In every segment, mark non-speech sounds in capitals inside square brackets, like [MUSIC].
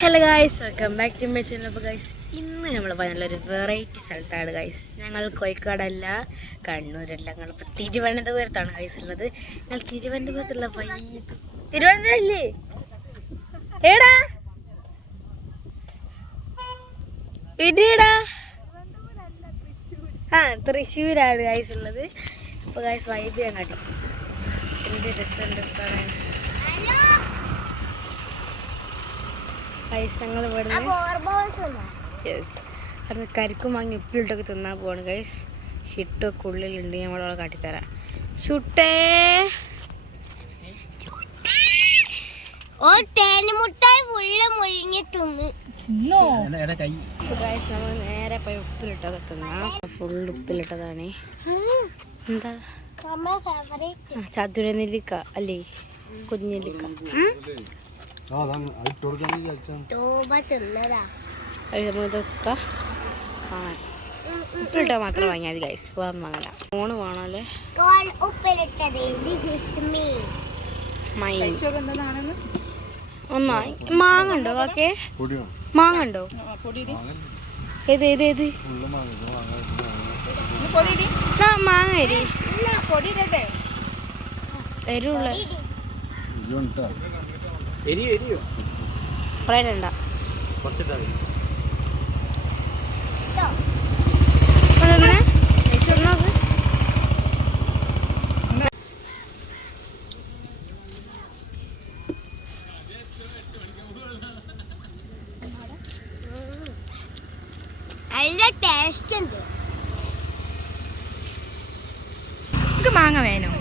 Hello guys welcome back to my channel അപ്പോൾ guys ഇന്ന് നമ്മൾ നല്ലൊരു വെറൈറ്റി സ്ഥലത്താണ് ഗൈസ് ഞങ്ങൾ കോഴിക്കോടല്ല കണ്ണൂരല്ല. ഞങ്ങളിപ്പോൾ തിരുവനന്തപുരത്താണ് ഗൈസ് ഉള്ളത്. ഞങ്ങൾ തിരുവനന്തപുരത്തുള്ള വൈകിട്ട് തിരുവനന്തപുരം ഇല്ലേ ഏടാ വിധിയടാ? ആ തൃശ്ശൂരാണ് ഗൈസ് ഉള്ളത്. അപ്പോൾ ഗൈസ് വൈബ് ഞാൻ കാട്ടി. എന്ത് രസമുണ്ട് കാണാൻ ഗൈസ് ഞങ്ങൾ ഇവിടെ യെസ് അവിടുന്ന് കരിക്കും വാങ്ങി ഉപ്പിലിട്ടൊക്കെ തിന്നാൻ പോവാണ് ഗൈസ് ഷിട്ടൊക്കെ ഉള്ളിലുണ്ട് ഞാൻ നമ്മളവിടെ കാട്ടിത്തരാം. ഷുട്ടേ ഓ തേനുമുട്ടായി ഫുള്ള് മുഴുങ്ങി തിന്നു. ഗൈസ് നമ്മൾ നേരെ പോയി ഉപ്പിലിട്ടൊക്കെ തിന്നാം. ഫുൾ ഉപ്പിലിട്ടതാണ്. എന്താ? ചതുരനെല്ലിക്ക അല്ലേ? കുഞ്ഞെല്ലിക്ക നമുക്കിതൊക്കെ കാണാൻ ഉപ്പിലിട്ടാൽ മാത്രം വാങ്ങിയാൽ മതി ഗൈസ് വേറെ വാങ്ങല ഫോണ് വേണമല്ലേ ഒന്നായി മാങ്ങ ഉണ്ടോ കാക്കേ? മാങ്ങ ഉണ്ടോ? ഏത് ഏത് ഏത്? ആ, മാങ്ങ എരി എരിവുള്ള പറയണ്ട അതെങ്ങനെ തിന്നത് നല്ല ടേസ്റ്റ് ഉണ്ട്. നമുക്ക് മാങ്ങ വേണോ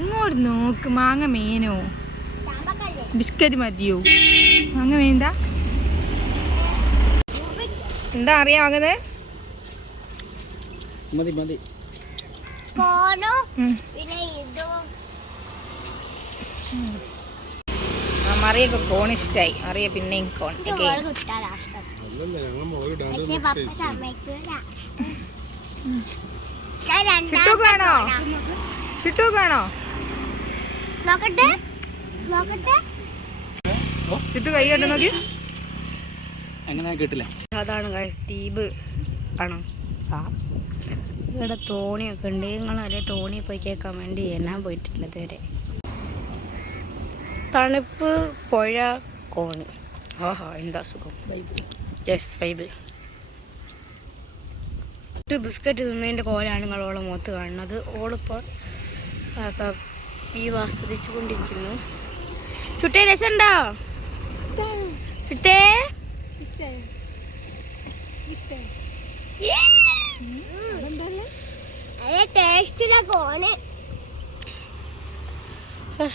ഇങ്ങോട്ട് നോക്ക് മാങ്ങ മേനോ. ബിസ്ക്കറ്റ് മതിയോ? അങ്ങ് വേണ്ട. എന്താ അറിയാ വാങ്ങുന്നത് മതി മതി. കോണോ ഉം. ഇതും. മറിയൊക്കെ കോൺ ഇഷ്ടായി. അറിയ പിന്നെയും കോൺ. ഷിട്ടു കാണോ കോണാ. ഷിട്ടു കാണോ. നോക്കട്ടെ? നോക്കട്ടെ? ഷിട്ടു കൈ കണ്ടു നോക്കി. എങ്ങനെ കിട്ടില്ല അതാണ് ദ്വീപ് ആണോ. ആ. ഇവിടെ തോണിയൊക്കെ ഉണ്ട്. നിങ്ങൾ അതേ തോണി പോയി കമന്റ് ചെയ്യാൻ പോയിട്ടില്ല ഇതുവരെ. തണുപ്പ് പുഴ കോണി. ആഹാ എന്താ സുഖം? വൈബ് യെസ് വൈബ് ബിസ്ക്കറ്റ് തിന്നതിന്റെ കോലാണ് ഓളെ മുഖത്ത് കാണുന്നത്. ഓളിപ്പോൾ ഈ ആസ്വദിച്ചു കൊണ്ടിരിക്കുന്നു ചുട്ടേ രസമുണ്ടോ? ചുട്ടേ നല്ല ടേസ്റ്റുള്ള കോണ്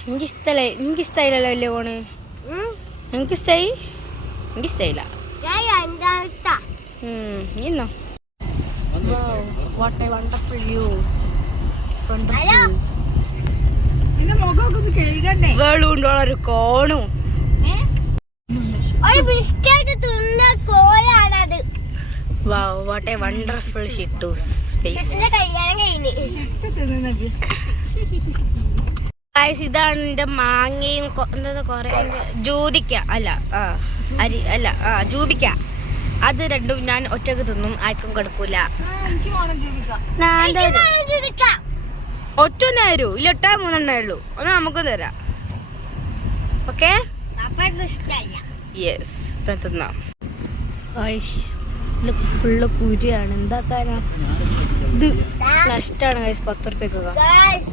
എനിക്ക് ഇഷ്ടമല്ല എനിക്ക് ഇഷ്ടമായില്ലല്ലോ വലിയ കോണ് ഉം. എനിക്ക് ഇഷ്ടമായി എനിക്ക് ഇഷ്ടമായില്ല ഞാൻ രണ്ടാമത്തെ. ഇന്നോ വാട്ട് എ വണ്ടർഫുൾ വ്യൂ ഒരു കോണും wow what a wonderful Situ space എന്റെ കല്യാണം കഴിഞ്ഞ്. ഗൈസ് ഇതാണ് എന്റെ മാങ്ങയും എന്താ കുറേ ജൂതിക്ക. അല്ല ആ അരി അല്ല ആ ജൂബിക്ക അത് രണ്ടും ഞാൻ ഒറ്റയ്ക്ക് തിന്നും ആർക്കും കൊടുക്കൂല. എനിക്ക് വേണം ജീവിക്കാം ഞാൻ എനിക്ക് തരും. നാളെ ചിരിക്കാം. ഒറ്റ നേരൂ ഇല്ല ഒട്ടാ മൂന്നെണ്ണേ ഉള്ളൂ. ഒന്ന് നമുക്ക് തരാം. ഓക്കേ ഇഷ്ടമല്ല ഇഷ്ടല്ല. യെസ് ഇപ്പം തിന്നാം ഫുള്ള് കുരിയാണ്. എന്താക്കാനാ? ഇത് നഷ്ടമാണ് ഗൈസ് പത്ത് റുപ്യക്കൊക്കെ Guys,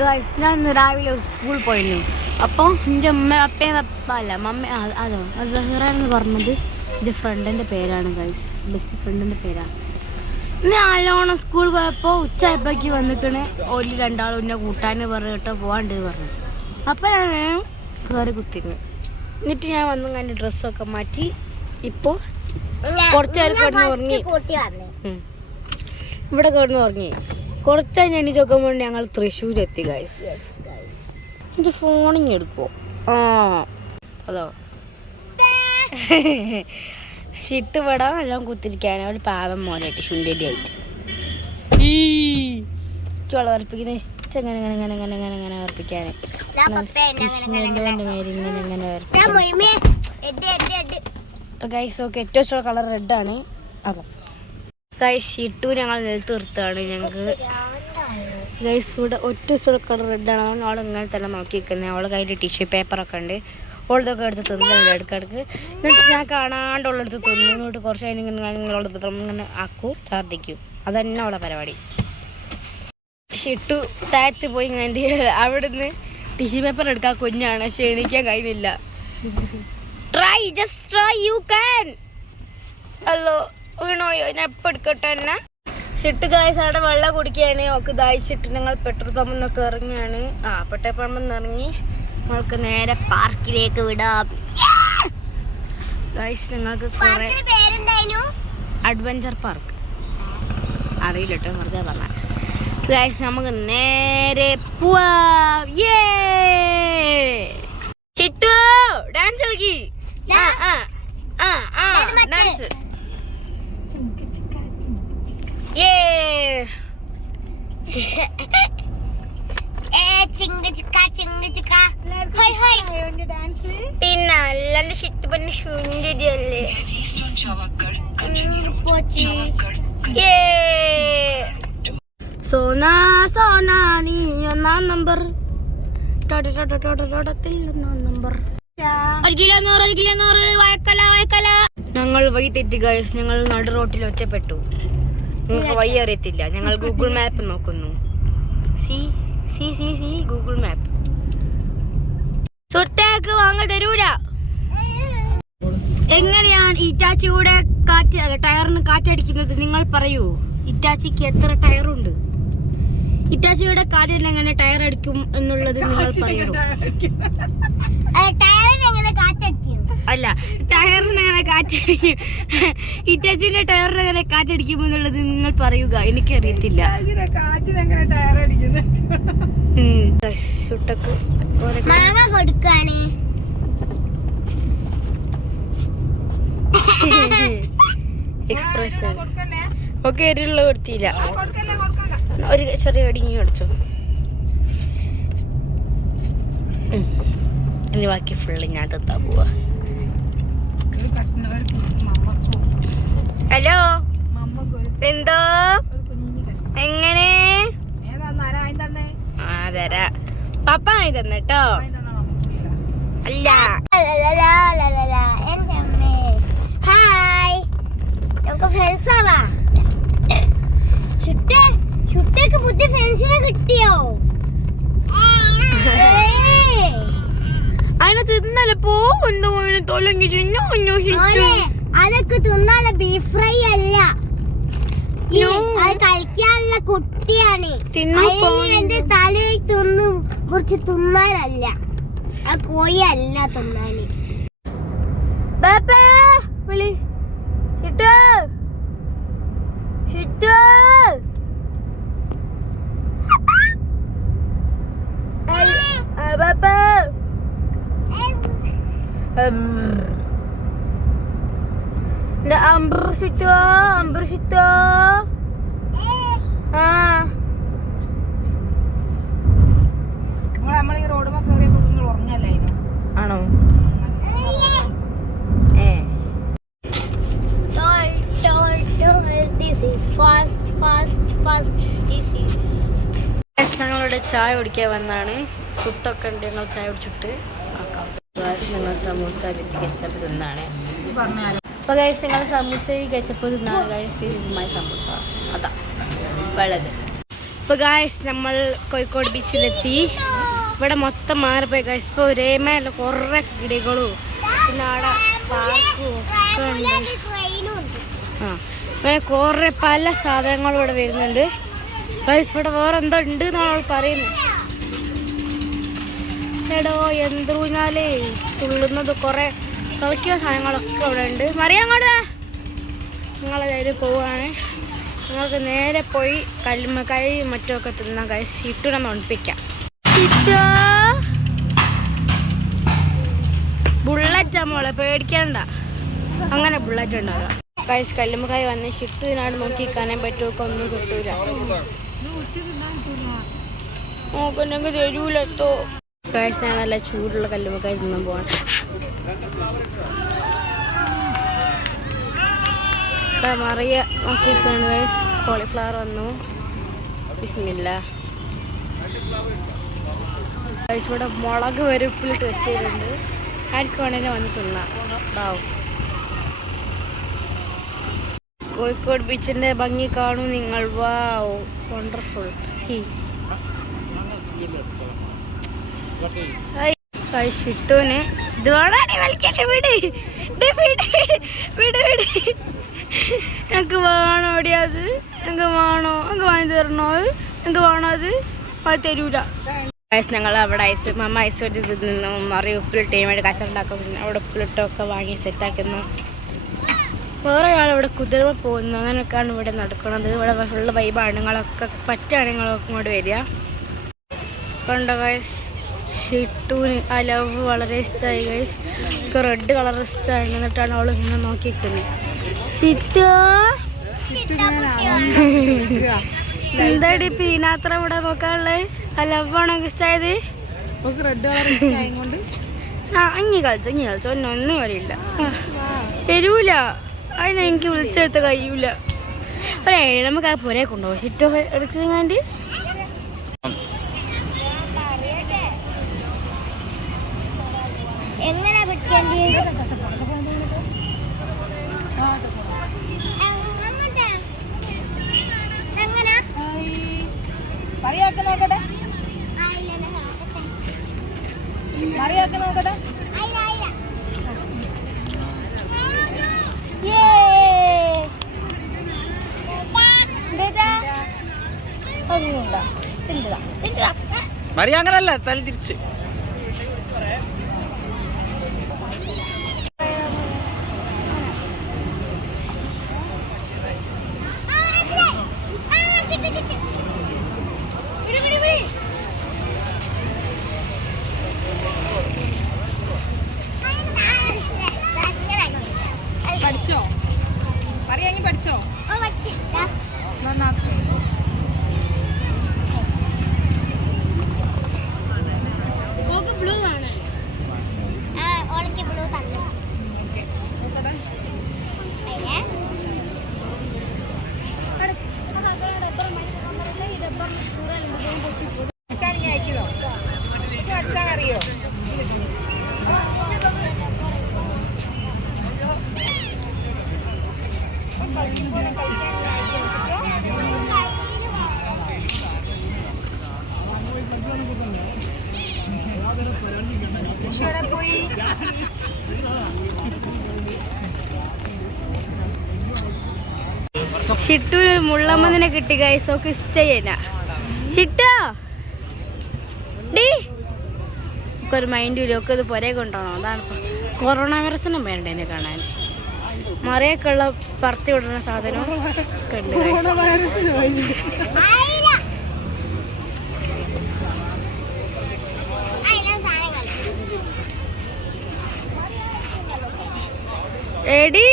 ഗൈസ് ഞാൻ ഇന്ന് രാവിലെ സ്കൂളിൽ പോയിരുന്നു. അപ്പോൾ എന്റെ ഉമ്മ അപ്പയും അപ്പ അല്ല മമ്മ അതോ സഹറ എന്ന് പറഞ്ഞത് എന്റെ ഫ്രണ്ടിന്റെ പേരാണ് ഗൈസ് ബെസ്റ്റ് ഫ്രണ്ടിന്റെ പേരാണ് നല്ലോണം സ്കൂൾ പോയപ്പോൾ ഉച്ചയായപ്പോഴേക്ക് വന്നിക്കണേ. ഓൽ രണ്ടാളും എന്നെ കൂട്ടാൻ പറഞ്ഞിട്ട് പോകാണ്ട് പറഞ്ഞു. അപ്പോൾ ഞാൻ കയറി കുത്തിരുന്നു എന്നിട്ട് ഞാൻ വന്നു ഞാൻ ഡ്രസ്സൊക്കെ മാറ്റി ഇപ്പോൾ ഞാൻ- കുറച്ച് നേരം ഞാൻ കിടന്ന് ഉറങ്ങി. ഇവിടെ കിടന്ന് ഉറങ്ങി. കുറച്ച് കഴിഞ്ഞ് എണീറ്റ് നോക്കുമ്പോൾ ഞങ്ങൾ തൃശ്ശൂർ എത്തി ഗൈസ് എന്റെ ഫോണിങ് എടുക്കുമോ ആ. അതോ? ഷിട്ട് ഇവിടെ എല്ലാം കുത്തിരിക്കാണ് ഒരു പാവം മോനായിട്ട് ശുണ്ടേടി ആയിട്ട്. ചുള ഉറപ്പിക്കുന്ന ഇഷ്ടം ഇങ്ങനെ ഇങ്ങനെ ഇങ്ങനെ ഇങ്ങനെ ഇങ്ങനെ ഇങ്ങനെ ഉറപ്പിക്കാൻ ഞാൻ പപ്പ എന്നെ അങ്ങനെ അങ്ങനെ ഇങ്ങനെ ഇങ്ങനെ. ഞാൻ മുഴുമേ ഗൈസ് ഓക്കെ ഏറ്റവും ഇഷ്ടമുള്ള കളർ റെഡാണ് അതെ. ഗൈസ് ഇട്ടു ഞങ്ങൾ നിലത്ത് നിർത്തുകയാണ്. ഞങ്ങൾക്ക് ഗൈസ് ഇവിടെ ഒറ്റ ഇഷ്ടമുള്ള കളർ റെഡാണ് അതുകൊണ്ട് അവൾ ഇങ്ങനെ തന്നെ നോക്കി നിൽക്കുന്നത് അവളെ കയ്യിൽ ടിഷ്യൂ പേപ്പറൊക്കെ ഉണ്ട്. ഓളിതൊക്കെ എടുത്ത് തിന്നുന്നുണ്ട് ഇടയ്ക്കിടയ്ക്ക് എന്നിട്ട് ഞാൻ കാണാണ്ടുള്ളടുത്ത് തിന്നു. എന്നിട്ട് കുറച്ച് കഴിഞ്ഞ് ഇങ്ങനെ ഇങ്ങനെ ആക്കും ഛർദ്ദിക്കും. അതന്നെ അവളെ പരിപാടി. ഷിട്ടു താഴത്ത് പോയി ഇങ്ങനെ അവിടുന്ന് ടിഷ്യൂ പേപ്പർ എടുക്കാൻ കുഞ്ഞാണ്. പക്ഷെ എണീക്കാൻ കഴിയുന്നില്ല. Try just try you can hello വീണോയോ ഞാൻ എപ്പോൾ എടുക്കട്ടെ എന്നെ. ഷിട്ട് കായസ് അവിടെ വെള്ളം കുടിക്കുകയാണ്. ഒക്കെ ദാഹിച്ചിട്ട് ഞങ്ങൾ പെട്രോൾ പമ്പിൽ നിന്നൊക്കെ ഇറങ്ങുകയാണ്. ആ പെട്രോൾ പമ്പിൽ നിന്ന് ഇറങ്ങി നമ്മൾക്ക് നേരെ പാർക്കിലേക്ക് വിടാം. ഗൈസ് ഞങ്ങൾക്ക് കുറേ അഡ്വഞ്ചർ പാർക്ക് അറിയില്ല കേട്ടോ വെറുതെ പറഞ്ഞ ഗൈസ് നമുക്ക് നേരെ പോവാം യേ ചിറ്റു ഡാൻസ് കളിക്കി ആ ആ ആ ആ ഡാൻസ് യേ പിന്നെ അല്ലാണ്ട് ഷിറ്റ് പിന്നെ സുന്ദരിയല്ലേ സോന സോന നീ ഒന്നാം നമ്പർ. വയക്കല വയക്കല. ഞങ്ങൾ വഴി തെറ്റി ഗൈസ് ഞങ്ങൾ നടു റോട്ടിൽ ഒറ്റപ്പെട്ടു. നിങ്ങൾക്ക് വഴി അറിയത്തില്ല. ഞങ്ങൾ ഗൂഗിൾ മാപ്പ് നോക്കുന്നു. See see see see Google map സ്വത്തേക്ക് വാങ്ങൽ തരൂല. എങ്ങനെയാണ് ഇറ്റാച്ചിയുടെ കാറ്റ് ടയറിന് കാറ്റടിക്കുന്നത്? നിങ്ങൾ പറയൂ. ഇറ്റാച്ചിക്ക് എത്ര ടയറുണ്ട്? ഇറ്റാച്ചിയുടെ കാര്യം എങ്ങനെ ടയർ അടിക്കും എന്നുള്ളത് നിങ്ങൾ പറയൂ അല്ല ടയറിന് എങ്ങനെ കാറ്റടിക്കും? ഇറ്റാച്ചിന്റെ ടയറിന് എങ്ങനെ കാറ്റടിക്കും എന്നുള്ളത് നിങ്ങൾ പറയുക എനിക്കറിയത്തില്ല. ചുട്ടക്ക് മാമ കൊടുക്കാണ് എക്സ്പ്രഷൻ [LAUGHS] ഒക്കെ ഒരു കൊടുത്തില്ല. ഒരു ചെറിയ അടിങ്ങി അടിച്ചു. ഇനി ബാക്കി ഫുള്ള് ഞാൻ തത്താ പോവാ ഹലോ എന്തോ ഒരു കുഞ്ഞി കഷ്ണം എങ്ങനെ ആ തരാ പപ്പ ആയി തന്നെട്ടോ അല്ല ഹായ് നമുക്ക് ഫ്രണ്ട്സ് ആവാ ചുട്ടേ ചുട്ടേക്ക് പുതിയ ഫ്രണ്ട്സിനെ കിട്ടിയോ? [LAUGHS] അതൊക്കെ തിന്നാല ബീഫ് ഫ്രൈ അല്ല. അത് കളിക്കാനുള്ള കുട്ടിയാണ്. എന്റെ തലയിൽ തിന്നു കുറച്ച് തിന്നാനല്ല. ആ കോഴി അല്ല തിന്നാന് ബാബാ വിളി ഷിട്ടു ഷിട്ടു ആ ബാബാ ഷിട്ടു അമ്പർ ഷിട്ടു ആ നമ്മൾ ഈ റോഡ് കയറിയപ്പോ ഉറങ്ങല്ലേ ആണോ? ഞങ്ങളിവിടെ ചായ കുടിക്കാൻ വന്നാണ് സുട്ടൊക്കെ ഉണ്ട് ഞങ്ങൾ ചായ കുടിച്ചിട്ട്. ഞങ്ങൾ സമൂസ വിത്ത് കെച്ചപ്പ് തിന്നാണ്. അപ്പോൾ ഗൈസ് നിങ്ങൾ സമൂസ കെച്ചപ്പ് തിന്നാണ് guys this is my samosa. അതാ വളരെ ഇപ്പോൾ ഗൈസ് നമ്മൾ കോഴിക്കോട് ബീച്ചിലെത്തി ഇവിടെ മൊത്തം മാറിപ്പോയി ഗൈസ് ഇപ്പോൾ ഒരേ മേലെ കുറേ കിടികളും. പിന്നെ അവിടെ പാർക്കും ഒക്കെ ഉണ്ട്. ആ അങ്ങനെ കുറേ പല സാധനങ്ങളും ഇവിടെ വരുന്നുണ്ട്. ഗൈസ് ഇവിടെ വേറെ എന്തോ ഉണ്ട് എന്നാണ് അവൾ പറയുന്നത്. എടോ എന്തൂഞ്ഞാലേ തുള്ളുന്നത് കുറേ കളിക്കുന്ന സാധനങ്ങളൊക്കെ അവിടെ ഉണ്ട് മറിയങ്ങോട്ട് നിങ്ങളെല്ലാവരും പോവുകയാണ് നിങ്ങൾക്ക് നേരെ പോയി കല്ലുമ്മക്കായി മറ്റൊക്കെ തിന്നാൻ കഴിച്ച് നമ്മൾ മണിപ്പിക്കാം ബുള്ളറ്റ് മോളെ പേടിക്കണ്ട. അങ്ങനെ ബുള്ളറ്റ് ഉണ്ടാവുക കൈസ് കല്ലുമ്മക്കായി വന്ന് ഷിട്ടുവിനാട് നോക്കി കാണാൻ പറ്റുമൊക്കെ ഒന്നും കിട്ടൂല. നോക്കുന്നെങ്കിൽ തരൂലത്തോ കാഴ്ച നല്ല ചൂടുള്ള കല്ലുമൊക്കെ തിന്നാൻ പോവാണ് മറിയ നോക്കിയിട്ടാണ് ഗൈസ് കോളിഫ്ലവർ വന്നു. വിസ്മില്ല ഗൈസ് ഇവിടെ മുളക് വരപ്പിലിട്ട് വെച്ചിട്ടുണ്ട് ആർക്ക് വേണേലും വന്ന് തിന്നാം. ഉണ്ടാവും കോഴിക്കോട് ബീച്ചിന്റെ ഭംഗി കാണൂ നിങ്ങൾ. വാവ് വണ്ടർഫുൾ ഹീ. ഷിട്ടുവിന്. ഇത് വേണാടി വലിക്കട്ടെ വിട്. വിട് വിട് ഞങ്ങൾക്ക് വേണോ ഓടി അത്? ഞങ്ങൾക്ക് വേണോ? ഞങ്ങൾക്ക് വാങ്ങി തരണോ അത്? ഞങ്ങൾക്ക് വേണോ അത്? അത് തരൂല. ഞങ്ങൾ അവിടെ ഐസ് മമ്മ ഐസ് വെച്ച് നിന്നു. മറി ഉപ്പിലിട്ട് വേണ്ടി കച്ചറുണ്ടാക്കുന്നു. അവിടെ ഉപ്പിലിട്ടൊക്കെ വാങ്ങി സെറ്റാക്കുന്നു. വേറെ ഒരാൾ ഇവിടെ കുതിരമ പോകുന്നു. അങ്ങനെയൊക്കെയാണ് ഇവിടെ നടക്കുന്നത്. ഇവിടെ ഫുള്ള് വൈബാണ് നിങ്ങളൊക്കെ പറ്റാണ് നിങ്ങളൊക്കെ ഇങ്ങോട്ട് വരിക. കണ്ടോ ഗൈസ് ഷിട്ടൂന് ആ ലവ് വളരെ ഇഷ്ടമായി ഗൈസ് എനിക്ക് റെഡ് കളർ ഇഷ്ടമാണ് എന്നിട്ടാണ് അവൾ ഇങ്ങനെ നോക്കി നിൽക്കുന്നത് ഷിറ്റു എന്താടി പീനാത്ര ഇവിടെ നോക്കാനുള്ളത് ആ ലവ് ആണോ ഇഷ്ടമായത് ആ അങ്ങി കളിച്ചു അങ്ങി കളിച്ചു. ഒന്നും ഒന്നും അറിയില്ല. തരൂല അതിനെ എനിക്ക് വിളിച്ചെടുത്ത കഴിയൂല. ഒരേ നമുക്ക് ആ പുരയെ കൊണ്ടുപോകും ഷിറ്റോ എടുക്കുങ്ങാണ്ട് എങ്ങനെ പിടിക്കേണ്ടി എങ്ങനെ മറിയാക്കി നോക്കട്ടെ ആയില്ല മറിയാക്കി നോക്കട്ടെ ആയില്ല ആയില്ല മറിയ അങ്ങനല്ല തല തിരിച്ച്. പഠിച്ചോ? പറയാ പഠിച്ചോ? നന്നാക്കും ബ്ലൂ ആണ് ഓൾക്ക് ബ്ലൂ തന്നെ നോക്കട്ടെ അടിക്കാൻ ഇനി അയക്കുന്നോ എനിക്ക് അടിക്കാൻ അറിയോ ഈശ്വര പോയി ഷിട്ടു മുള്ളമ്മതിനെ കിട്ടി ഗൈസ് ഓക്ക് ഇഷ്ടയ്യന ചിട്ടോ! ഡീ! ഒരു മൈൻഡ് ഒക്കെ ഇത് പുരേ കൊണ്ടുപോകണം അതാണ് കൊറോണ വൈറസിനും വേണ്ട എന്നെ കാണാൻ. മറിയൊക്കെ ഉള്ള പറത്തി വിടുന്ന സാധനം ഒക്കെ ഉണ്ട് guys. എടി!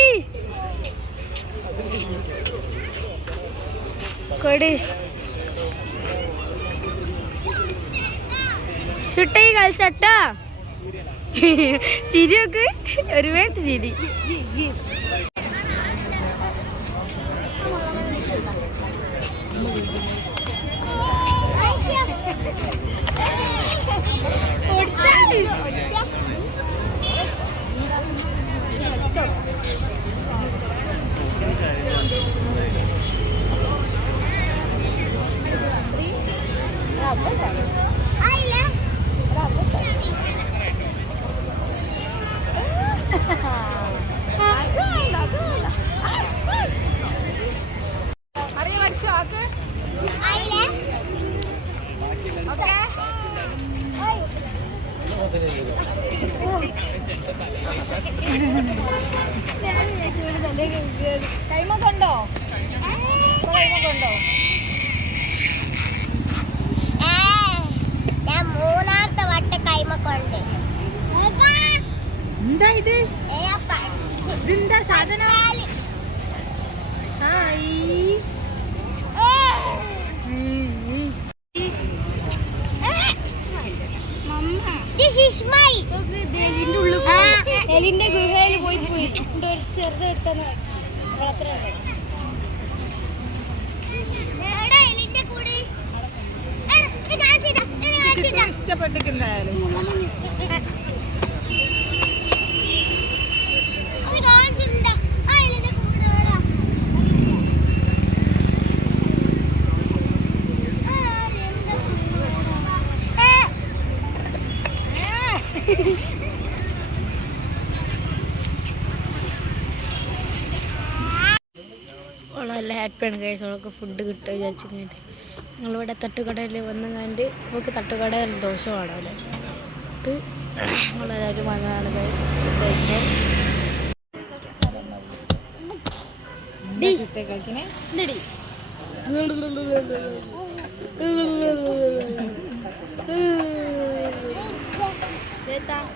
കൊടി ചുട്ടൈ കളിച്ചട്ടാ ചിരിയൊക്കെ ഒരു വേത്ത് ചിരി അറിയ പഠിച്ചോ ആക്ക് ഓക്കെ കൈമൊക്കെ ഉണ്ടോ കൈമൊക്കെ ഉണ്ടോ ഞാൻ മൂന്നാമത്തെ വട്ട കൈമക്കൊണ്ട് എന്താ ഇത് ഇതെന്താ സാധനം ഹായ് എലിന്റെ ഗുഹയിൽ പോയി പോയി. ചെറുത് എലിന്റെ കൂട്. ഏ, ഇത് കാണിച്ചിട്ടാ, ഇത് കാണിച്ചിട്ടാ. ഇഷ്ടപ്പെട്ടിട്ടുണ്ടായാലും അത് കാണിച്ചിട്ടുണ്ട്. ആ എലിന്റെ കൂട് എവിടാ? ആ എലിന്റെ കൂട് എവിടാ? ഏ, അവൾ നല്ല ഹാപ്പിയാണ് കഴിച്ചു അവൾക്ക് ഫുഡ് കിട്ടുക വിചാരിച്ചിട്ട് ഞങ്ങളിവിടെ തട്ടുകടയിൽ വന്നു കണ്ട് നമുക്ക് തട്ടുകട ദോശ വേണമല്ലോ. ഇത് നമ്മളെല്ലാവരും വന്നതാണ് ഗൈസ് ഫുഡ് കഴിക്കാൻ.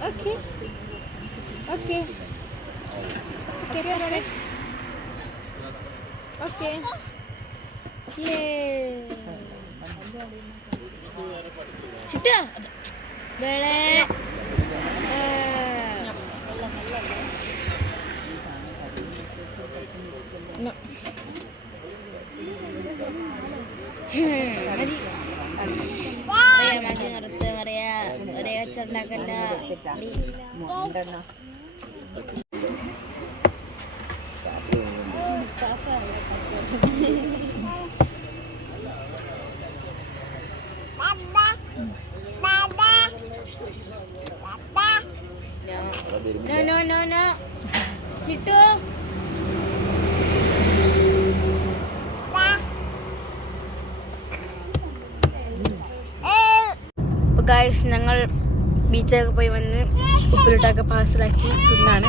Okay. Okay. Okay, okay. Okay okay ചിട്ടാ. വേളെ. മതി. പറയാ, മതി നിർത്ത് പറയാ. ഒരേ കച്ചുണ്ടാക്കല്ല no no no no Situ. Guys ഞങ്ങൾ ബീച്ചൊക്കെ പോയി വന്ന് ഉപ്പിലിട്ടൊക്കെ പാഴ്സലാക്കി തിന്നാണ്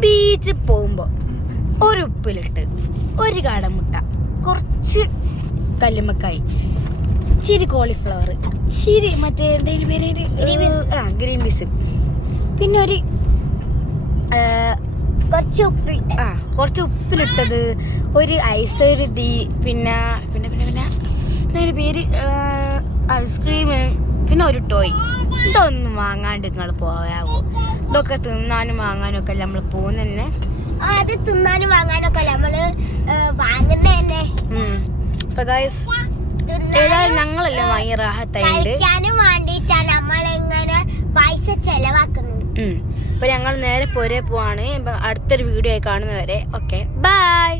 ബീച്ച് പോകുമ്പോൾ ഒരു ഉപ്പിലിട്ട് ഒരു കാടമുട്ട കുറച്ച് കല്ലുമ്മക്കായി ഇച്ചിരി കോളിഫ്ലവർ ഇച്ചിരി മറ്റേ എന്തെങ്കിലും പേര്? ആ ഗ്രീൻ പീസ് പിന്നെ ഒരു കുറച്ച് ഉപ്പിലിട്ട് ആ കുറച്ച് ഉപ്പിലിട്ടത് ഒരു ഐസ് ഒരു തീ പിന്നെ പിന്നെ പിന്നെ പിന്നെ അതിന്റെ പേര് ഐസ്ക്രീം പിന്നെ ഒരു ടോയ് ഇതൊന്നും വാങ്ങാണ്ട് നിങ്ങൾ പോയാവോ? ഇതൊക്കെ തിന്നാനും വാങ്ങാനും ഒക്കെ നമ്മൾ പോകുന്ന തന്നെ അത് തിന്നാനും വാങ്ങാനൊക്കെ അല്ല? നമ്മൾ വാങ്ങുന്ന തന്നെ ഏതായാലും ഞങ്ങളെല്ലാം വാങ്ങി റാഹത്തായിട്ട് വേണ്ടിയിട്ടാണ് നമ്മളിങ്ങനെ പൈസ ചെലവാക്കുന്നത്. അപ്പൊ ഞങ്ങൾ നേരെ പോരെ പോവാണ്. ഇപ്പൊ അടുത്തൊരു വീഡിയോ ആയി കാണുന്നവരെ. Okay bye